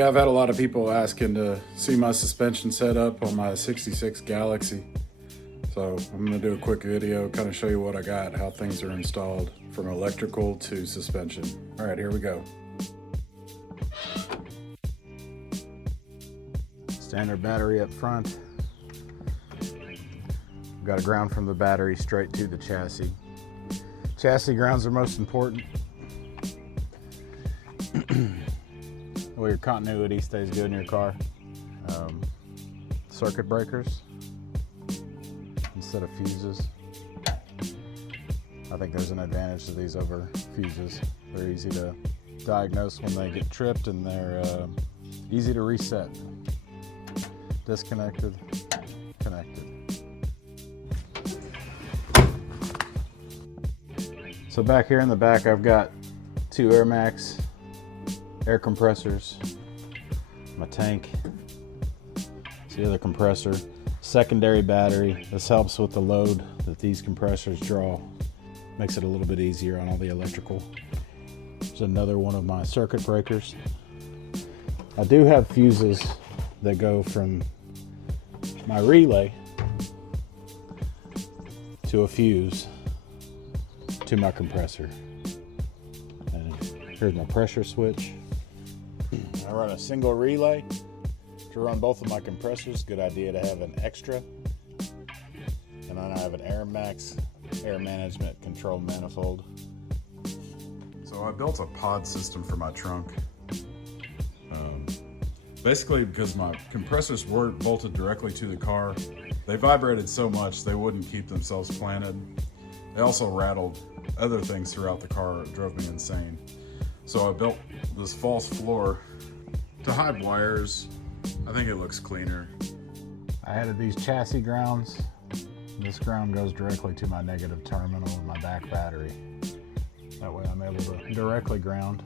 Yeah, I've had a lot of people asking to see my suspension setup on my 66 Galaxie. So I'm gonna do a quick video, kind of show you what I got, how things are installed from electrical to suspension. All right, here we go. Standard battery up front. Got a ground from the battery straight to the chassis. Chassis grounds are most important. Well, your continuity stays good in your car. Circuit breakers instead of fuses. I think there's an advantage to these over fuses. They're easy to diagnose when they get tripped, and they're easy to reset. Disconnected, connected. So back here in the back, I've got two Air Max air compressors, my tank, it's the other compressor, secondary battery. This helps with the load that these compressors draw. Makes it a little bit easier on all the electrical. There's another one of my circuit breakers. I do have fuses that go from my relay to a fuse to my compressor. And here's my pressure switch. I run a single relay to run both of my compressors. Good idea to have an extra. And then I have an Air Max air management control manifold. So I built a pod system for my trunk. Basically because my compressors weren't bolted directly to the car. They vibrated so much they wouldn't keep themselves planted. They also rattled other things throughout the car. It drove me insane. So I built this false floor to hide wires. I think it looks cleaner. I added these chassis grounds. This ground goes directly to my negative terminal of my back battery. That way I'm able to directly ground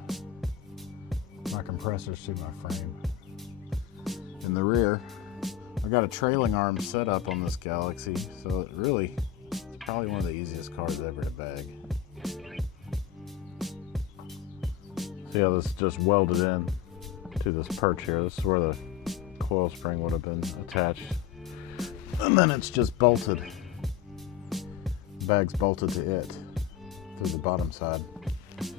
my compressors to my frame. In the rear, I've got a trailing arm set up on this Galaxie, so it's probably one of the easiest cars ever to bag. See how this is just welded in to this perch here. This is where the coil spring would have been attached. And then it's just bolted. The bag's bolted to it through the bottom side. And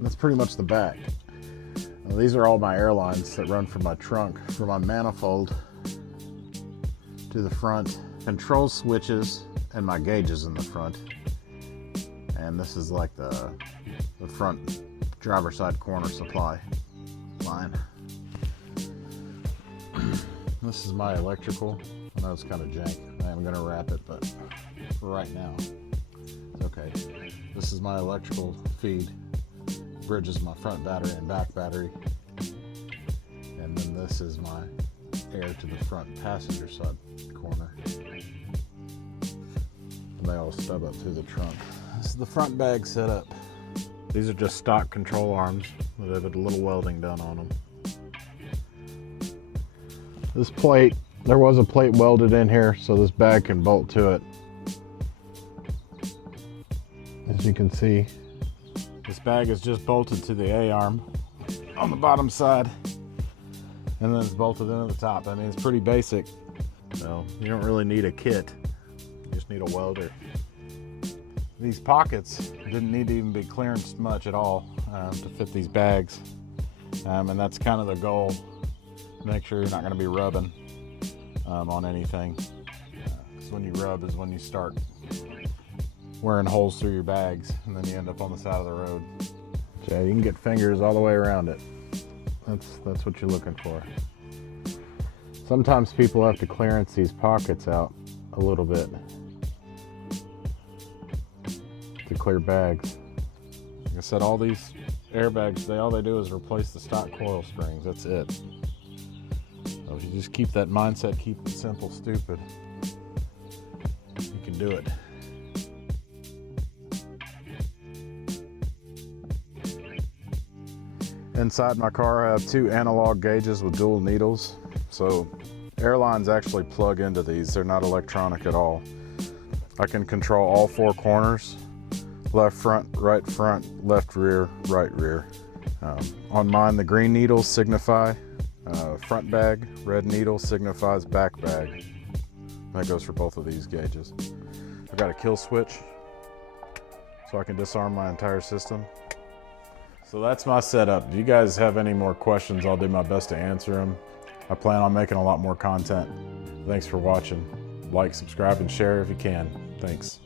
that's pretty much the back. Now, these are all my air lines that run from my trunk, from my manifold to the front. Control switches and my gauges in the front. And this is like the front driver's side corner supply line. This is my electrical. I know it's kind of jank. I am going to wrap it, but for right now, it's okay. This is my electrical feed. Bridges my front battery and back battery. And then this is my air to the front passenger side corner. And they all stub up through the trunk. This is the front bag setup. These are just stock control arms with a little welding done on them. This plate, there was a plate welded in here so this bag can bolt to it. As you can see, this bag is just bolted to the A-arm on the bottom side, and then it's bolted into the top. I mean, it's pretty basic. So you don't really need a kit. You just need a welder. These pockets didn't need to even be clearanced much at all to fit these bags. And that's kind of the goal. Make sure you're not going to be rubbing on anything. Because when you rub is when you start wearing holes through your bags, and then you end up on the side of the road. So you can get fingers all the way around it. That's what you're looking for. Sometimes people have to clearance these pockets out a little bit to clear bags. Like I said, all these airbags, all they do is replace the stock coil springs. That's it. So if you just keep that mindset, keep it simple, stupid, you can do it. Inside my car, I have two analog gauges with dual needles. So airlines actually plug into these. They're not electronic at all. I can control all four corners: left front, left rear, right rear. On mine, the green needles signify front bag, red needle signifies back bag. That goes for both of these gauges. I've got a kill switch so I can disarm my entire system. So that's my setup. If you guys have any more questions, I'll do my best to answer them. I plan on making a lot more content. Thanks for watching. Like, subscribe, and share if you can. Thanks.